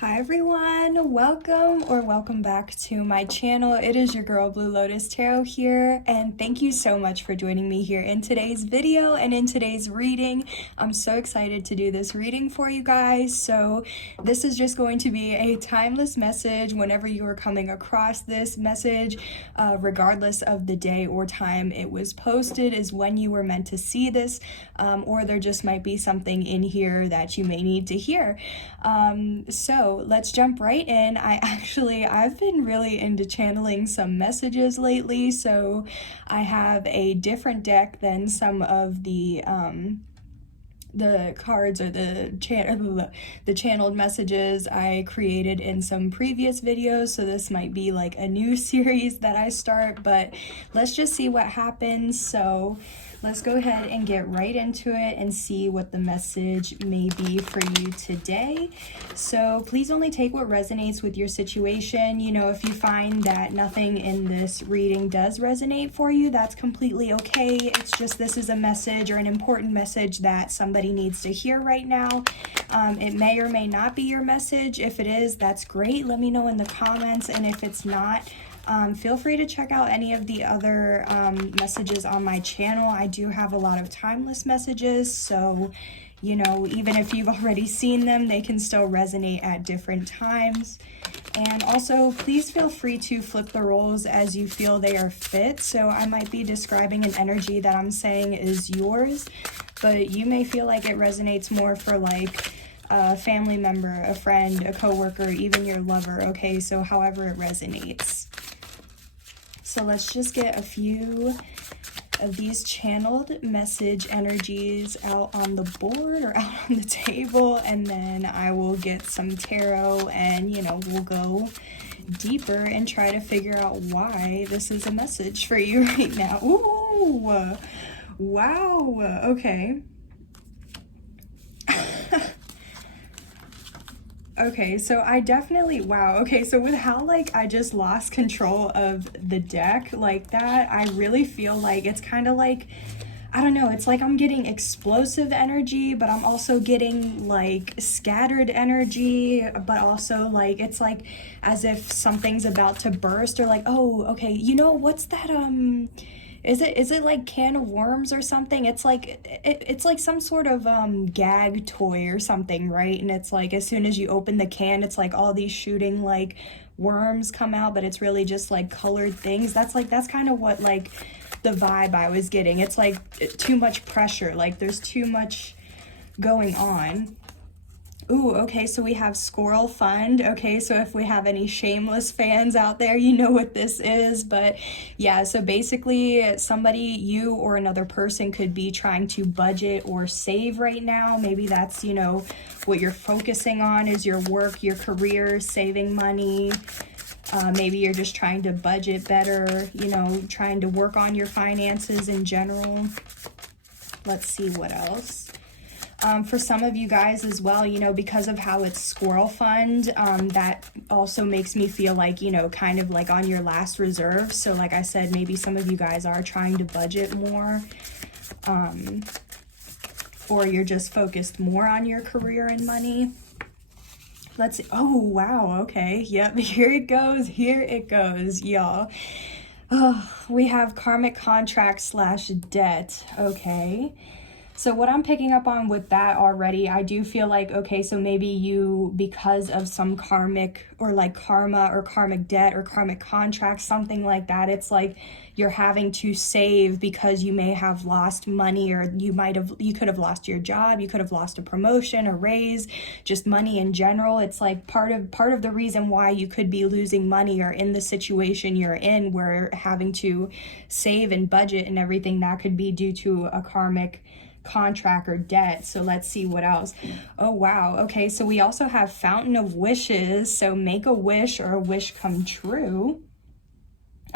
Hi everyone, welcome back to my channel. It is your girl Blue Lotus Tarot here, and thank you so much for joining me here in today's video and in today's reading. I'm so excited to do this reading for you guys. So this is just going to be a timeless message whenever you are coming across this message, regardless of the day or time it was posted is when you were meant to see this, or there just might be something in here that you may need to hear. So let's jump right in. I've been really into channeling some messages lately, so I have a different deck than some of the cards or the channeled messages I created in some previous videos, so this might be like a new series that I start, but let's just see what happens. So let's go ahead and get right into it and see what the message may be for you today. So please only take what resonates with your situation. You know, if you find that nothing in this reading does resonate for you, that's completely okay. It's just this is a message or an important message that somebody needs to hear right now. It may or may not be your message. If it is, that's great. Let me know in the comments. And if it's not, feel free to check out any of the other messages on my channel. I do have a lot of timeless messages, so you know, even if you've already seen them, they can still resonate at different times. And also, please feel free to flip the roles as you feel they are fit. So I might be describing an energy that I'm saying is yours, but you may feel like it resonates more for like a family member, a friend, a coworker, even your lover, okay? So however it resonates. So let's just get a few of these channeled message energies out on the board or out on the table, and then I will get some tarot and, you know, we'll go deeper and try to figure out why this is a message for you right now. Ooh, wow, okay. Okay, so I definitely, wow, okay, so with how, like, I just lost control of the deck like that, I really feel like it's kind of like, I don't know, it's like I'm getting explosive energy, but I'm also getting, like, scattered energy, but also, like, it's like as if something's about to burst, or like, oh, okay, you know, what's that, is it like can of worms or something? It's like it's like some sort of gag toy or something, right? And it's like as soon as you open the can, it's like all these shooting like worms come out, but it's really just like colored things. That's kind of what like the vibe I was getting. It's like too much pressure, like there's too much going on. Ooh, okay, so we have Squirrel Fund. Okay, so if we have any shameless fans out there, you know what this is. But yeah, so basically somebody, you or another person could be trying to budget or save right now. Maybe that's, you know, what you're focusing on is your work, your career, saving money. Maybe you're just trying to budget better, you know, trying to work on your finances in general. Let's see what else. For some of you guys as well, you know, because of how it's Squirrel Fund, that also makes me feel like, you know, kind of like on your last reserve. So like I said, maybe some of you guys are trying to budget more, or you're just focused more on your career and money. Let's see. Oh, wow. Okay. Yep. Here it goes, y'all. Oh, we have karmic contract / debt. Okay. So what I'm picking up on with that already, I do feel like, okay, so maybe you, because of some karmic or like karma or karmic debt or karmic contract, something like that, it's like you're having to save because you may have lost money, or you could have lost your job, you could have lost a promotion, a raise, just money in general. It's like part of the reason why you could be losing money or in the situation you're in where having to save and budget and everything, that could be due to a karmic contract or debt. So let's see what else. Oh wow, okay, so we also have Fountain of Wishes, so make a wish or a wish come true.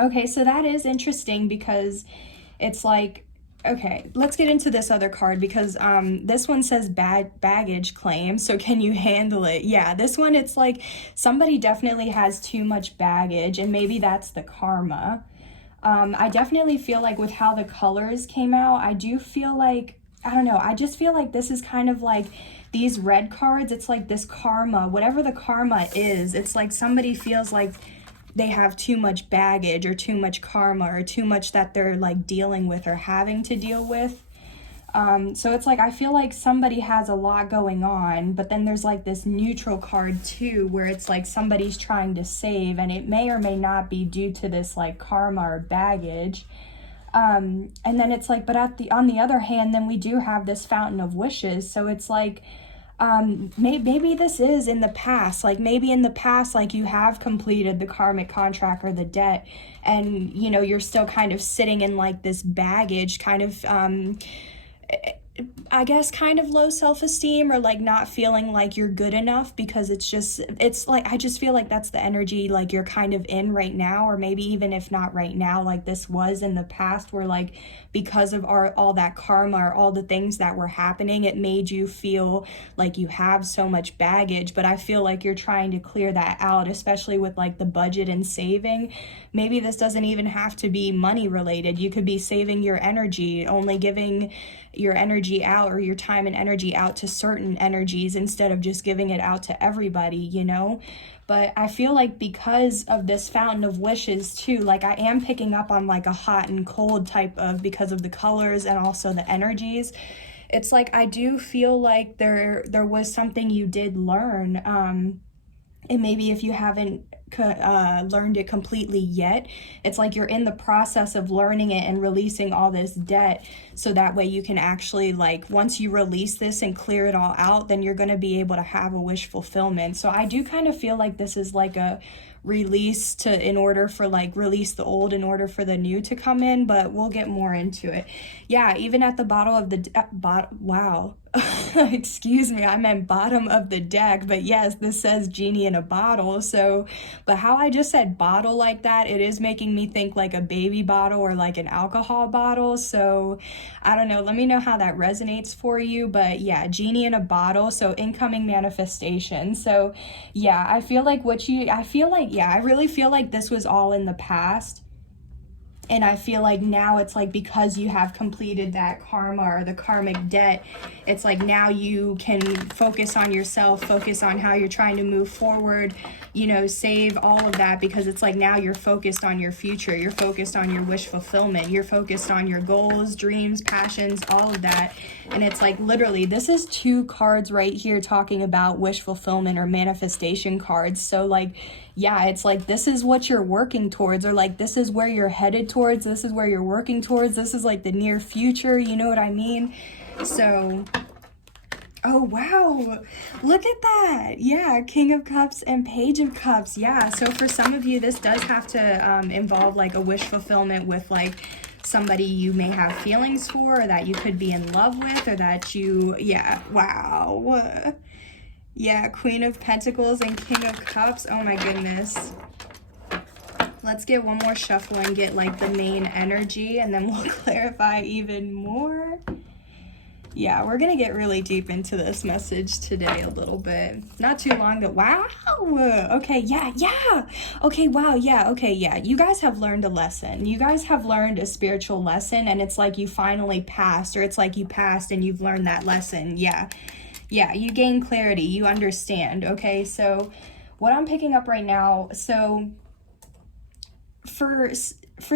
Okay, so that is interesting because it's like, okay, let's get into this other card because this one says baggage claim, so can you handle it? Yeah, this one, it's like somebody definitely has too much baggage, and maybe that's the karma. I definitely feel like with how the colors came out, I do feel like I don't know, I just feel like this is kind of like these red cards. It's like this karma, whatever the karma is. It's like somebody feels like they have too much baggage or too much karma or too much that they're like dealing with or having to deal with. So it's like, I feel like somebody has a lot going on, but then there's like this neutral card too, where it's like somebody's trying to save, and it may or may not be due to this like karma or baggage. And then it's like, but on the other hand, then we do have this fountain of wishes. So it's like, maybe this is in the past, like maybe in the past, like you have completed the karmic contract or the debt, and you know, you're still kind of sitting in like this baggage, kind of, I guess kind of low self-esteem, or like not feeling like you're good enough, because it's like, I just feel like that's the energy like you're kind of in right now, or maybe even if not right now, like this was in the past, where like because of all that karma or all the things that were happening, it made you feel like you have so much baggage. But I feel like you're trying to clear that out, especially with like the budget and saving. Maybe this doesn't even have to be money related. You could be saving your energy, only giving your energy out, or your time and energy out to certain energies instead of just giving it out to everybody, you know? But I feel like because of this fountain of wishes too, like I am picking up on like a hot and cold type of, because of the colors and also the energies. It's like, I do feel like there was something you did learn, and maybe if you haven't learned it completely yet, it's like you're in the process of learning it and releasing all this debt, so that way you can actually, like, once you release this and clear it all out, then you're going to be able to have a wish fulfillment. So I do kind of feel like this is like a release in order for like release the old in order for the new to come in, but we'll get more into it. Yeah, even at the bottom of the wow. Excuse me, I meant bottom of the deck, but yes, this says genie in a bottle. So, but how I just said bottle like that, it is making me think like a baby bottle or like an alcohol bottle. So I don't know, let me know how that resonates for you. But yeah, genie in a bottle, so incoming manifestation. So yeah, I really feel like this was all in the past. And I feel like now it's like, because you have completed that karma or the karmic debt, it's like now you can focus on yourself, focus on how you're trying to move forward, you know, save all of that, because it's like now you're focused on your future, you're focused on your wish fulfillment, you're focused on your goals, dreams, passions, all of that. And it's like, literally, this is 2 cards right here talking about wish fulfillment or manifestation cards. So like, yeah, it's like, this is what you're working towards, or like, this is where you're headed towards, this is where you're working towards, this is like the near future, you know what I mean? So, oh wow, look at that. Yeah, King of Cups and Page of Cups. Yeah, so for some of you, this does have to involve like a wish fulfillment with like somebody you may have feelings for, or that you could be in love with, or that you, yeah, wow. Yeah, Queen of Pentacles and King of Cups. Oh my goodness. Let's get one more shuffle and get like the main energy, and then we'll clarify even more. Yeah, we're gonna get really deep into this message today a little bit. Not too long, but wow. Okay, yeah. Okay, wow, yeah, okay, yeah. You guys have learned a lesson. You guys have learned a spiritual lesson, and it's like you finally passed, or it's like you passed and you've learned that lesson. Yeah, you gain clarity, you understand. Okay, so what I'm picking up right now, so for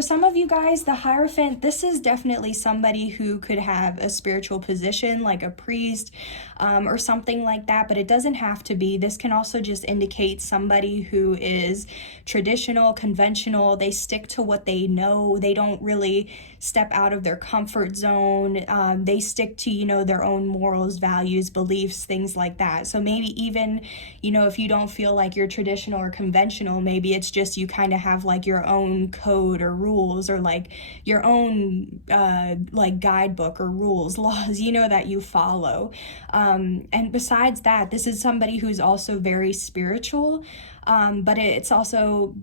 some of you guys, the Hierophant, this is definitely somebody who could have a spiritual position, like a priest or something like that, but it doesn't have to be. This can also just indicate somebody who is traditional, conventional. They stick to what they know. They don't really step out of their comfort zone. They stick to, you know, their own morals, values, beliefs, things like that. So maybe even, you know, if you don't feel like you're traditional or conventional, maybe it's just you kind of have like your own code or rules, or like your own like guidebook or rules, laws, you know, that you follow. And besides that, this is somebody who's also very spiritual, but it's also,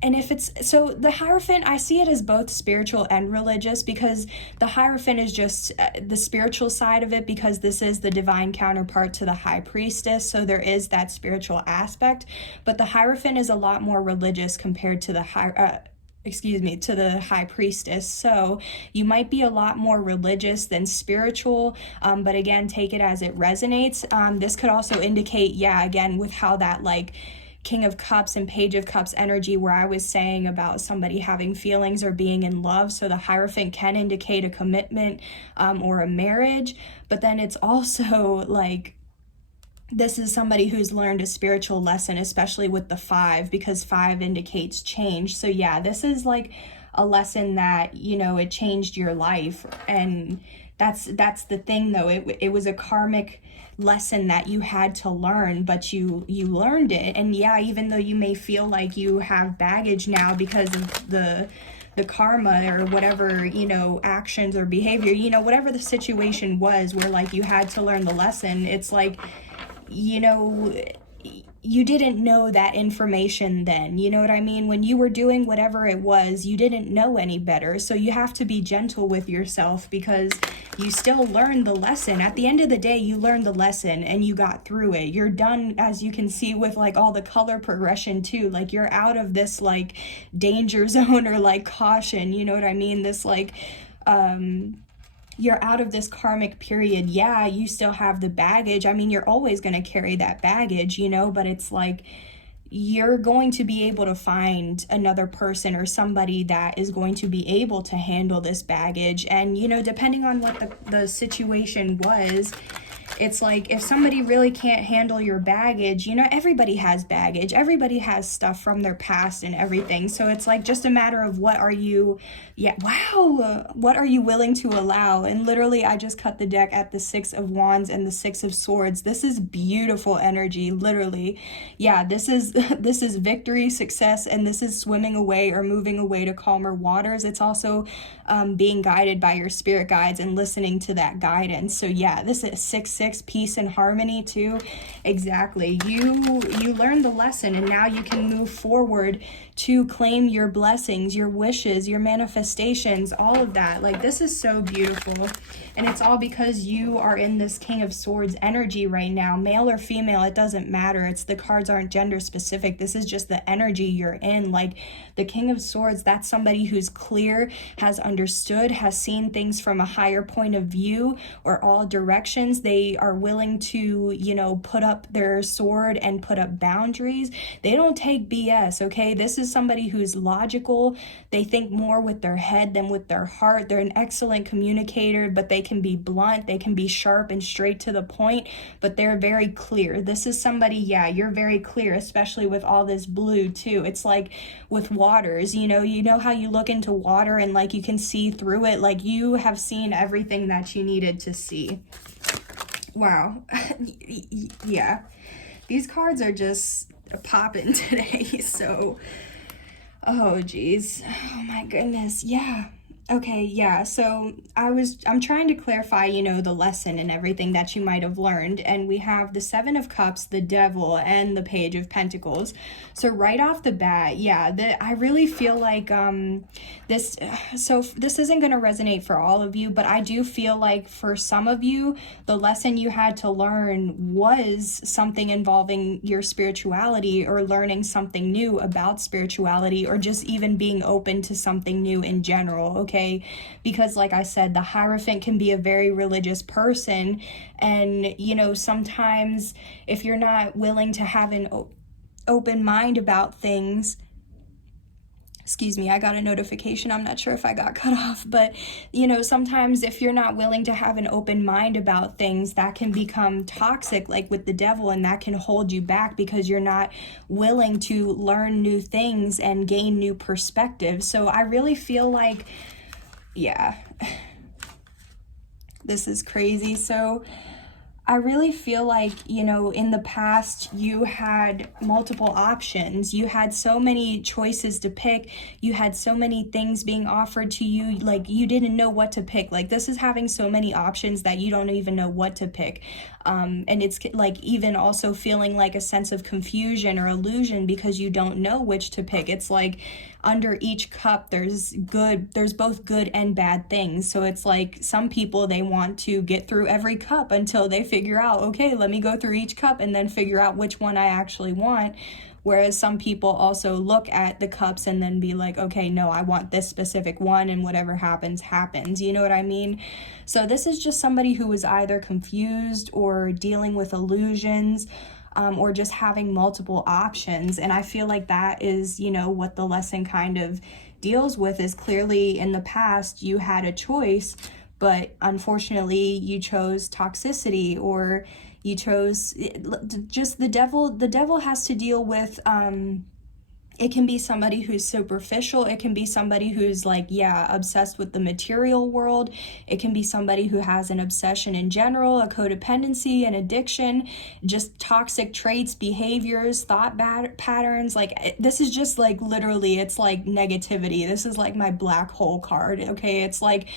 and if it's, so the Hierophant, I see it as both spiritual and religious, because the Hierophant is just the spiritual side of it, because this is the divine counterpart to the High Priestess, so there is that spiritual aspect, but the Hierophant is a lot more religious compared to the to the high priestess. So you might be a lot more religious than spiritual, but again, take it as it resonates. This could also indicate, yeah, again, with how that like King of Cups and Page of Cups energy, where I was saying about somebody having feelings or being in love. So the Hierophant can indicate a commitment or a marriage, but then it's also like, this is somebody who's learned a spiritual lesson, especially with the 5, because 5 indicates change. So yeah, this is like a lesson that, you know, it changed your life. And that's the thing though. It was a karmic lesson that you had to learn, but you learned it. And yeah, even though you may feel like you have baggage now because of the karma or whatever, you know, actions or behavior, you know, whatever the situation was where like you had to learn the lesson, it's like, you know, you didn't know that information then, you know what I mean? When you were doing whatever it was, you didn't know any better. So you have to be gentle with yourself because you still learned the lesson. At the end of the day, you learned the lesson and you got through it. You're done, as you can see with like all the color progression too. Like you're out of this like danger zone or like caution, you know what I mean? This like, you're out of this karmic period. Yeah, you still have the baggage. I mean, you're always going to carry that baggage, you know, but it's like you're going to be able to find another person or somebody that is going to be able to handle this baggage. And, you know, depending on what the situation was, it's like if somebody really can't handle your baggage, you know, everybody has baggage. Everybody has stuff from their past and everything. So it's like just a matter of what are you, what are you willing to allow? And literally, I just cut the deck at the 6 of Wands and the 6 of Swords. This is beautiful energy, literally. Yeah, this is victory, success, and this is swimming away or moving away to calmer waters. It's also being guided by your spirit guides and listening to that guidance. So yeah, this is 6-6, peace and harmony too. Exactly. You learned the lesson and now you can move forward to claim your blessings, your wishes, your manifestations, all of that. Like this is so beautiful. And it's all because you are in this King of Swords energy right now, male or female, it doesn't matter. The cards aren't gender specific. This is just the energy you're in. Like the King of Swords, that's somebody who's clear, has understood, has seen things from a higher point of view or all directions. They are willing to, you know, put up their sword and put up boundaries. They don't take BS, okay? This is somebody who's logical. They think more with their head than with their heart. They're an excellent communicator, but they can be blunt. They can be sharp and straight to the point, but they're very clear. This is somebody, yeah, you're very clear, especially with all this blue too. It's like with waters, you know how you look into water and like you can see through it. Like you have seen everything that you needed to see. Wow. Yeah, these cards are just popping today. So oh geez, oh my goodness, yeah. Okay, yeah, so I'm trying to clarify, you know, the lesson and everything that you might have learned. And we have the 7 of Cups, the Devil, and the Page of Pentacles. So right off the bat, yeah, I really feel like this isn't going to resonate for all of you, but I do feel like for some of you, the lesson you had to learn was something involving your spirituality or learning something new about spirituality or just even being open to something new in general, okay? Because like I said, the Hierophant can be a very religious person, and you know, sometimes if you're not willing to have an open mind about things, excuse me, I got a notification. I'm not sure if I got cut off, but you know, sometimes if you're not willing to have an open mind about things, that can become toxic, like with the Devil, and that can hold you back because you're not willing to learn new things and gain new perspectives. So I really feel like, yeah, this is crazy. So I really feel like, you know, in the past, you had multiple options. You had so many choices to pick. You had so many things being offered to you. Like, you didn't know what to pick. Like, this is having so many options that you don't even know what to pick. And it's like even also feeling like a sense of confusion or illusion because you don't know which to pick. It's like under each cup there's both good and bad things. So it's like some people, they want to get through every cup until they figure out, okay, let me go through each cup and then figure out which one I actually want. Whereas some people also look at the cups and then be like, okay, no, I want this specific one, and whatever happens, happens. You know what I mean? So this is just somebody who is either confused or dealing with illusions, or just having multiple options. And I feel like that is, you know, what the lesson kind of deals with, is clearly in the past you had a choice, but unfortunately you chose toxicity, or you chose just the devil. The devil has to deal with, it can be somebody who's superficial. It can be somebody who's like, yeah, obsessed with the material world. It can be somebody who has an obsession in general, a codependency, an addiction, just toxic traits, behaviors, thought patterns. Like, this is just like, literally, it's like negativity. This is like my black hole card, okay? It's like,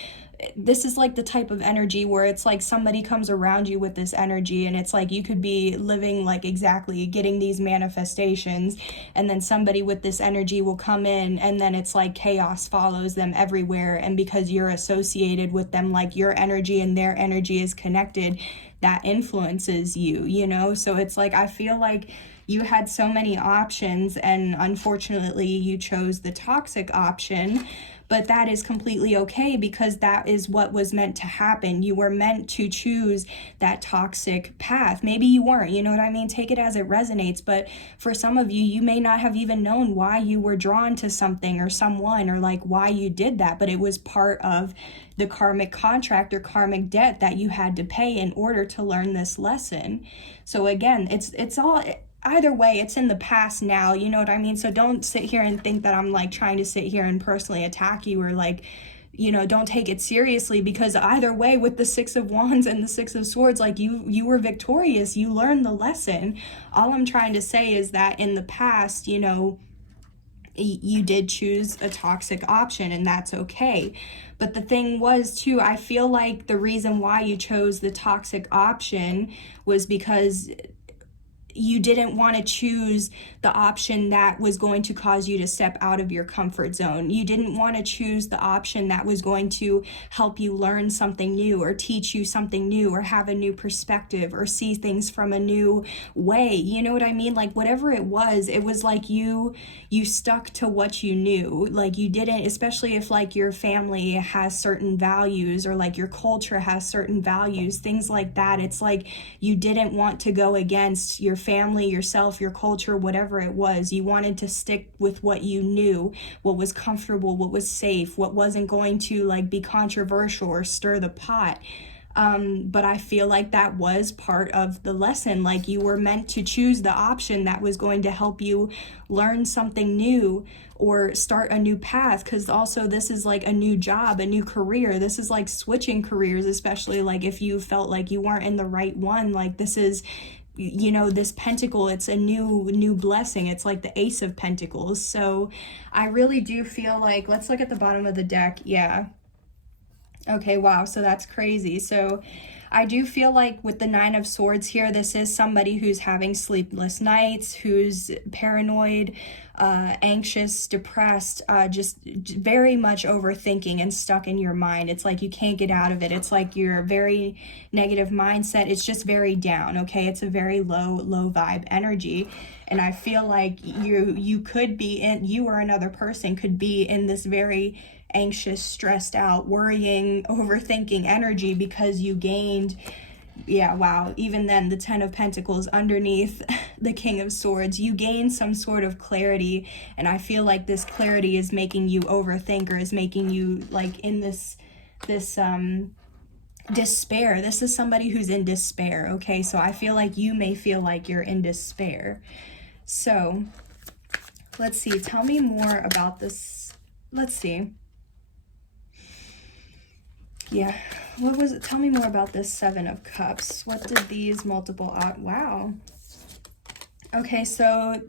this is like the type of energy where it's like somebody comes around you with this energy, and it's like you could be living like exactly getting these manifestations, and then somebody with this energy will come in, and then it's like chaos follows them everywhere. And because you're associated with them, like your energy and their energy is connected, that influences you, you know? So it's like, I feel like you had so many options, and unfortunately you chose the toxic option. But that is completely okay, because that is what was meant to happen. You were meant to choose that toxic path. Maybe you weren't, you know what I mean? Take it as it resonates. But for some of you, you may not have even known why you were drawn to something or someone, or like why you did that. But it was part of the karmic contract or karmic debt that you had to pay in order to learn this lesson. So again, it's all... either way, it's in the past now, you know what I mean? So don't sit here and think that I'm like trying to sit here and personally attack you, or like, you know, don't take it seriously, because either way, with the Six of Wands and the Six of Swords, like you were victorious, you learned the lesson. All I'm trying to say is that in the past, you know, you did choose a toxic option, and that's okay. But the thing was too, I feel like the reason why you chose the toxic option was because you didn't want to choose the option that was going to cause you to step out of your comfort zone. You didn't want to choose the option that was going to help you learn something new, or teach you something new, or have a new perspective, or see things from a new way. You know what I mean? Like, whatever it was like you stuck to what you knew. Like, you didn't, especially if like your family has certain values, or like your culture has certain values, things like that. It's like you didn't want to go against your family, yourself, your culture, whatever it was. You wanted to stick with what you knew, what was comfortable, what was safe, what wasn't going to like be controversial or stir the pot. But I feel like that was part of the lesson. Like, you were meant to choose the option that was going to help you learn something new, or start a new path. Because also, this is like a new job, a new career. This is like switching careers, especially like if you felt like you weren't in the right one. Like, this is, you know, this pentacle, it's a new blessing. It's like the Ace of Pentacles. So I really do feel like, let's look at the bottom of the deck. Yeah. Okay, wow, so that's crazy. So I do feel like with the Nine of Swords here, this is somebody who's having sleepless nights, who's paranoid, anxious, depressed, just very much overthinking and stuck in your mind. It's like you can't get out of it. It's like your very negative mindset. It's just very down, okay? It's a very low vibe energy. And I feel like you could be in, you or another person could be in this very anxious, stressed out, worrying, overthinking energy, because you gained, yeah, wow, even then the Ten of Pentacles underneath the King of Swords, you gain some sort of clarity. And I feel like this clarity is making you overthink, or is making you like in this despair. This is somebody who's in despair, okay? So I feel like you may feel like you're in despair. So let's see, tell me more about this. Let's see. Yeah, what was it? Tell me more about this Seven of Cups. What did these multiple, wow. Okay, so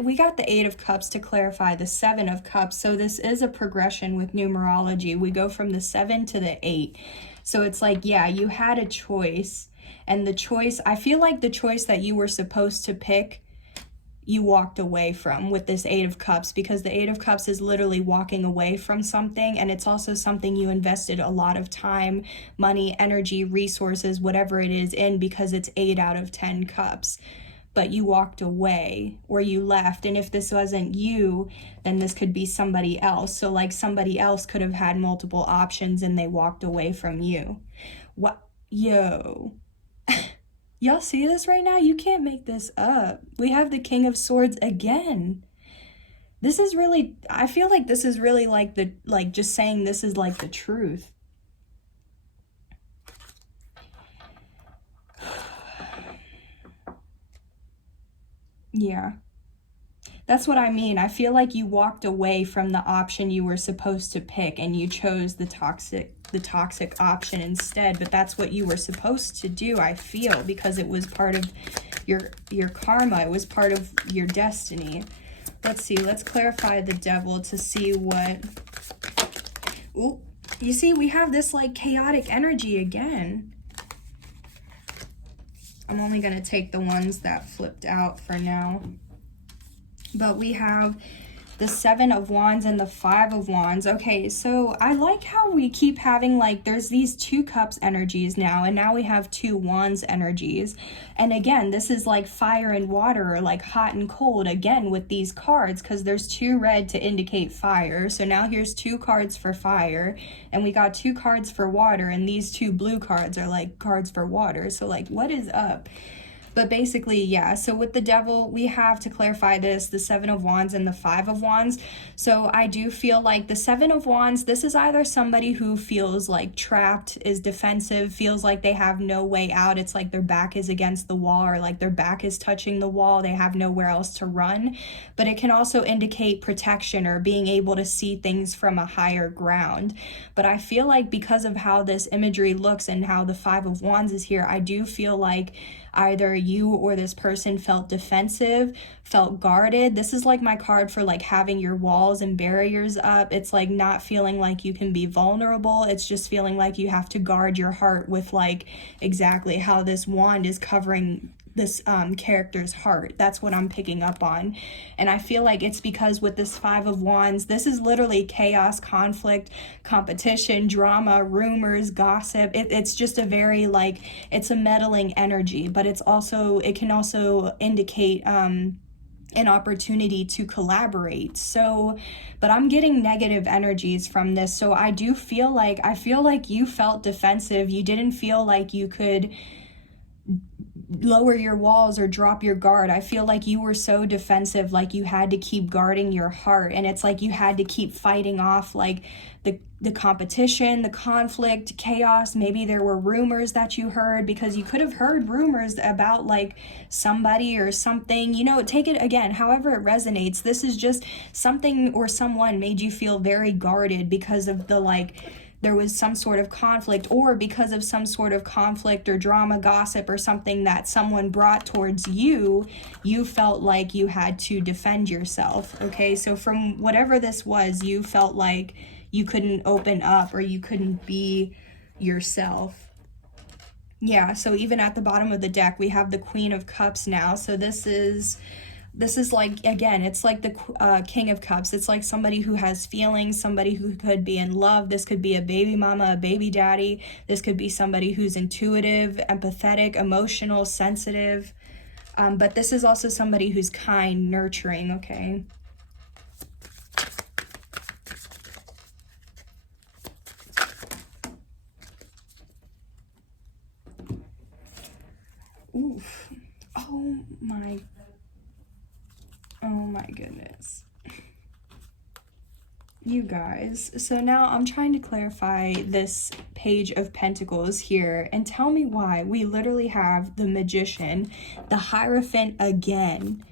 we got the Eight of Cups to clarify the Seven of Cups. So this is a progression with numerology. We go from the 7 to the 8. So it's like, yeah, you had a choice. And the choice, I feel like the choice that you were supposed to pick, you walked away from with this Eight of Cups, because the Eight of Cups is literally walking away from something, and it's also something you invested a lot of time, money, energy, resources, whatever it is in, because it's 8 out of 10 cups. But you walked away, or you left, and if this wasn't you, then this could be somebody else. So like somebody else could have had multiple options and they walked away from you. What? Yo. Y'all see this right now? You can't make this up. We have the King of Swords again. This is really, I feel like this is really like the, like just saying this is like the truth. Yeah. That's what I mean. I feel like you walked away from the option you were supposed to pick and you chose the toxic option instead, but that's what you were supposed to do, I feel, because it was part of your karma. It was part of your destiny. Let's see. Let's clarify the Devil to see what... Ooh, you see, we have this like chaotic energy again. I'm only going to take the ones that flipped out for now. But we have the Seven of Wands and the Five of Wands. Okay, so I like how we keep having, like, there's these 2 cups energies now, and now we have 2 wands energies. And again, this is like fire and water, or like hot and cold, again, with these cards, because there's 2 red to indicate fire. So now here's 2 cards for fire, and we got 2 cards for water, and these 2 blue cards are like cards for water. So like, what is up? But basically, yeah, so with the Devil, we have, to clarify this, the Seven of Wands and the Five of Wands. So I do feel like the Seven of Wands, this is either somebody who feels like trapped, is defensive, feels like they have no way out. It's like their back is against the wall, or like their back is touching the wall. They have nowhere else to run. But it can also indicate protection or being able to see things from a higher ground. But I feel like because of how this imagery looks and how the Five of Wands is here, I do feel like either you or this person felt defensive, felt guarded. This is like my card for like having your walls and barriers up. It's like not feeling like you can be vulnerable. It's just feeling like you have to guard your heart with like exactly how this wand is covering this character's heart. That's what I'm picking up on. And I feel like it's because with this Five of Wands, this is literally chaos, conflict, competition, drama, rumors, gossip. It's just a very like, it's a meddling energy, but it's also, it can also indicate an opportunity to collaborate. So, but I'm getting negative energies from this. So I do feel like, you felt defensive. You didn't feel like you could lower your walls or drop your guard. I feel like you were so defensive, like you had to keep guarding your heart, and it's like you had to keep fighting off like the competition, the conflict, chaos. Maybe there were rumors that you heard, because you could have heard rumors about like somebody or something, you know, take it again however it resonates. This is just something or someone made you feel very guarded because of the like, there was some sort of conflict, or because of some sort of conflict or drama, gossip, or something that someone brought towards you, you felt like you had to defend yourself. Okay, so from whatever this was, you felt like you couldn't open up or you couldn't be yourself. Yeah, so even at the bottom of the deck, we have the Queen of Cups now. So this is like, again, it's like the King of Cups. It's like somebody who has feelings, somebody who could be in love. This could be a baby mama, a baby daddy. This could be somebody who's intuitive, empathetic, emotional, sensitive. But this is also somebody who's kind, nurturing, okay? Oof. Oh my goodness. You guys, so now I'm trying to clarify this Page of Pentacles here, and tell me why we literally have the Magician, the Hierophant again,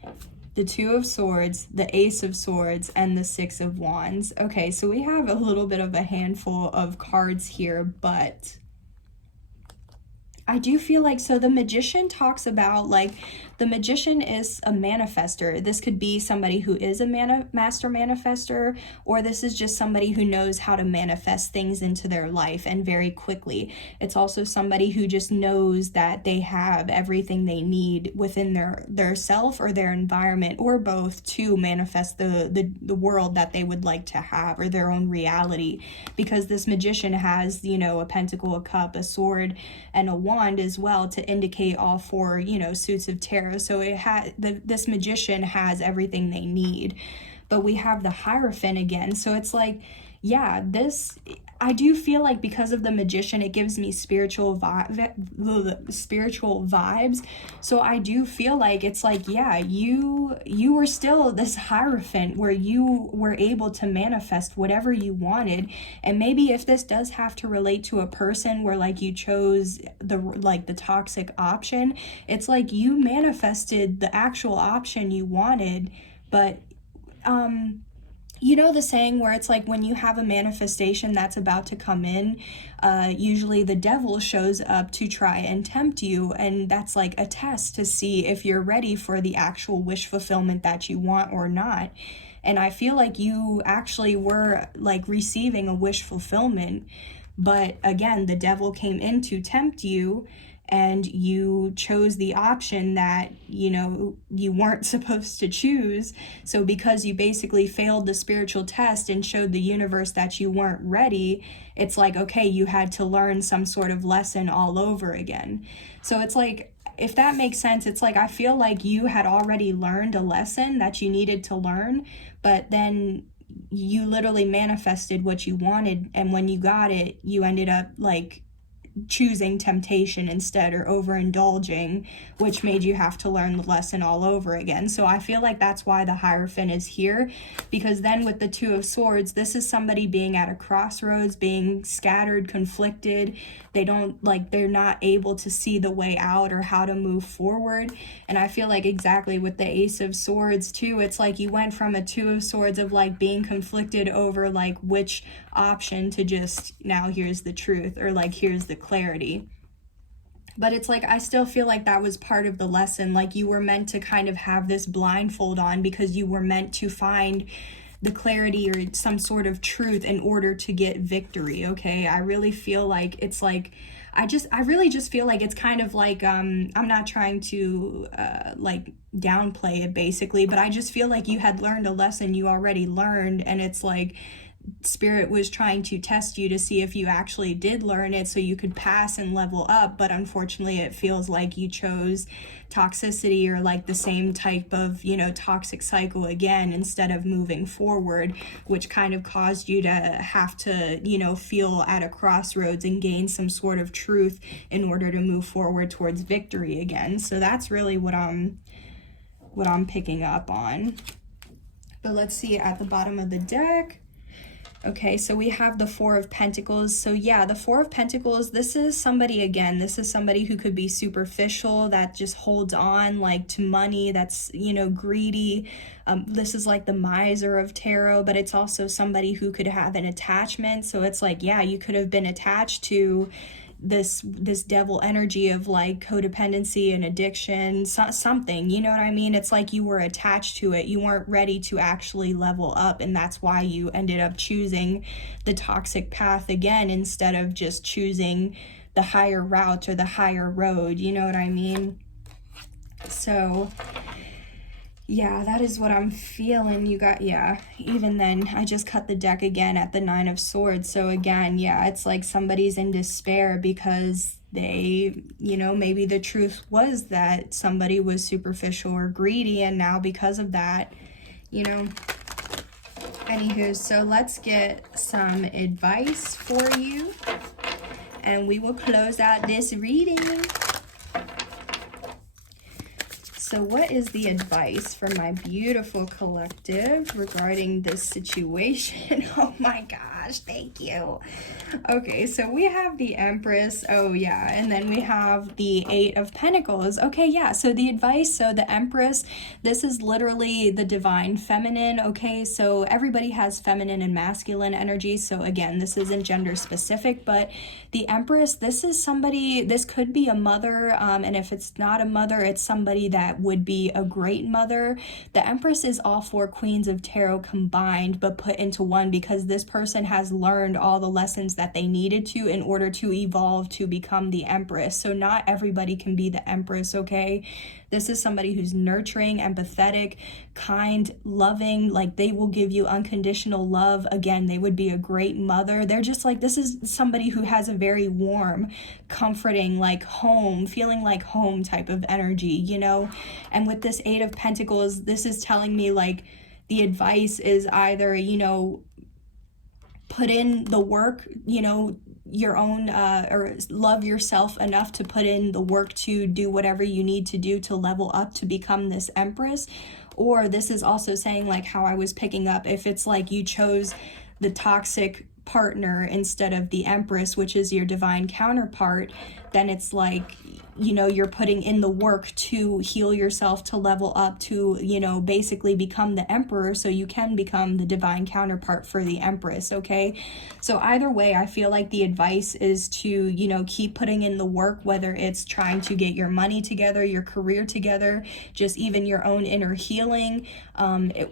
the Two of Swords, the Ace of Swords, and the Six of Wands. Okay, so we have a little bit of a handful of cards here, but I do feel like, so the Magician talks about, like, the Magician is a manifester. This could be somebody who is a master manifester, or this is just somebody who knows how to manifest things into their life and very quickly. It's also somebody who just knows that they have everything they need within their self or their environment, or both, to manifest the world that they would like to have, or their own reality. Because this Magician has, you know, a pentacle, a cup, a sword, and a wand as well, to indicate all four, you know, suits of tarot. So it had this Magician has everything they need. But we have the Hierophant again, so it's like, yeah, this, I do feel like because of the Magician, it gives me spiritual vibes. So I do feel like it's like, yeah, you were still this Hierophant where you were able to manifest whatever you wanted. And maybe if this does have to relate to a person where, like, you chose the toxic option, it's like you manifested the actual option you wanted. But you know the saying where it's like, when you have a manifestation that's about to come in, usually the devil shows up to try and tempt you, and that's like a test to see if you're ready for the actual wish fulfillment that you want or not. And I feel like you actually were, like, receiving a wish fulfillment, but again, the devil came in to tempt you, and you chose the option that, you know, you weren't supposed to choose. So because you basically failed the spiritual test and showed the universe that you weren't ready, it's like, okay, you had to learn some sort of lesson all over again. So it's like, if that makes sense, it's like, I feel like you had already learned a lesson that you needed to learn, but then you literally manifested what you wanted, and when you got it, you ended up, like, choosing temptation instead, or overindulging, which made you have to learn the lesson all over again. So I feel like that's why the Hierophant is here, because then with the Two of Swords, this is somebody being at a crossroads, being scattered, conflicted. They're not able to see the way out or how to move forward. And I feel like exactly with the Ace of Swords too, it's like you went from a Two of Swords of, like, being conflicted over, like, which option to just, now here's the truth, or, like, here's the clarity. But it's like, I still feel like that was part of the lesson. Like, you were meant to kind of have this blindfold on, because you were meant to find the clarity or some sort of truth in order to get victory. Okay, I really feel like it's like, I really just feel like it's kind of like, I'm not trying to like downplay it basically, but I just feel like you had learned a lesson you already learned, and it's like Spirit was trying to test you to see if you actually did learn it so you could pass and level up. But unfortunately, it feels like you chose toxicity, or like the same type of, you know, toxic cycle again, instead of moving forward, which kind of caused you to have to, you know, feel at a crossroads and gain some sort of truth in order to move forward towards victory again. So that's really what I'm picking up on. But let's see at the bottom of the deck. Okay, so we have the Four of Pentacles. So yeah, the Four of Pentacles, this is somebody, again, this is somebody who could be superficial, that just holds on, like, to money, that's, you know, greedy. This is like the Miser of tarot, but it's also somebody who could have an attachment. So it's like, yeah, you could have been attached to this devil energy of, like, codependency and addiction, something, you know what I mean? It's like you were attached to it, you weren't ready to actually level up, and that's why you ended up choosing the toxic path again, instead of just choosing the higher route or the higher road, you know what I mean? So yeah, that is what I'm feeling. You got, yeah, even then, I just cut the deck again at the Nine of Swords. So again, yeah, it's like somebody's in despair because they, you know, maybe the truth was that somebody was superficial or greedy, and now because of that, you know. Anywho, so let's get some advice for you, and we will close out this reading. So what is the advice for my beautiful collective regarding this situation? Oh my God. gosh, thank you. Okay, so we have the Empress. Oh yeah, and then we have the Eight of Pentacles. Okay, yeah, so the advice, so the Empress, this is literally the divine feminine. Okay, so everybody has feminine and masculine energy, so again, this isn't gender specific, but the Empress, this is somebody, this could be a mother, and if it's not a mother, it's somebody that would be a great mother. The Empress is all four queens of tarot combined but put into one, because this person has learned all the lessons that they needed to in order to evolve to become the Empress. So not everybody can be the Empress, okay? This is somebody who's nurturing, empathetic, kind, loving, like they will give you unconditional love. Again, they would be a great mother. They're just like, this is somebody who has a very warm, comforting, like home, feeling like home type of energy, you know? And with this Eight of Pentacles, this is telling me like the advice is either, you know, put in the work, you know, your own, or love yourself enough to put in the work to do whatever you need to do to level up to become this Empress. Or this is also saying, like how I was picking up, if it's like you chose the toxic partner instead of the Empress, which is your divine counterpart, then it's like, you know, you're putting in the work to heal yourself, to level up, to, you know, basically become the Emperor so you can become the divine counterpart for the Empress, okay? So either way, I feel like the advice is to, you know, keep putting in the work, whether it's trying to get your money together, your career together, just even your own inner healing,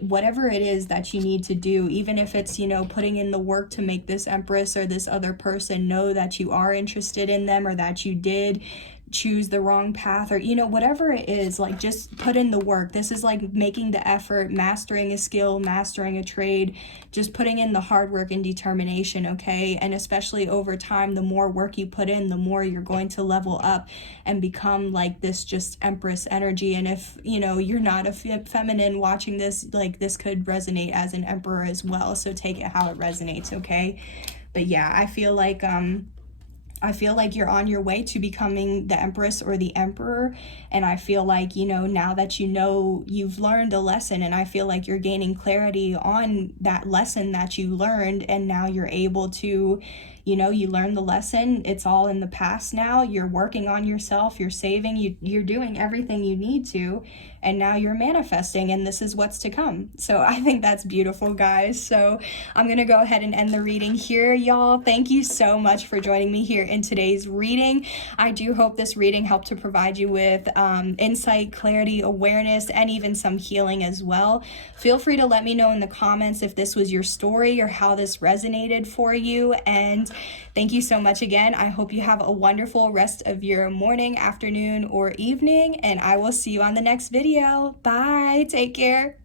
whatever it is that you need to do, even if it's, you know, putting in the work to make this Empress or this other person know that you are interested in them, or that you did choose the wrong path, or, you know, whatever it is, like just put in the work. This is like making the effort, mastering a skill, mastering a trade, just putting in the hard work and determination, okay? And especially over time, the more work you put in, the more you're going to level up and become like this just Empress energy. And if, you know, you're not a feminine watching this, like this could resonate as an Emperor as well, so take it how it resonates, okay? But yeah, I feel like you're on your way to becoming the Empress or the Emperor. And I feel like, you know, now that you know you've learned a lesson, and I feel like you're gaining clarity on that lesson that you learned, and now you're able to, you know, you learned the lesson, it's all in the past now, you're working on yourself, you're saving, you're doing everything you need to, and now you're manifesting, and this is what's to come. So I think that's beautiful, guys. So I'm gonna go ahead and end the reading here, y'all. Thank you so much for joining me here in today's reading. I do hope this reading helped to provide you with insight, clarity, awareness, and even some healing as well. Feel free to let me know in the comments if this was your story or how this resonated for you. And thank you so much again. I hope you have a wonderful rest of your morning, afternoon, or evening, and I will see you on the next video. Bye. Take care.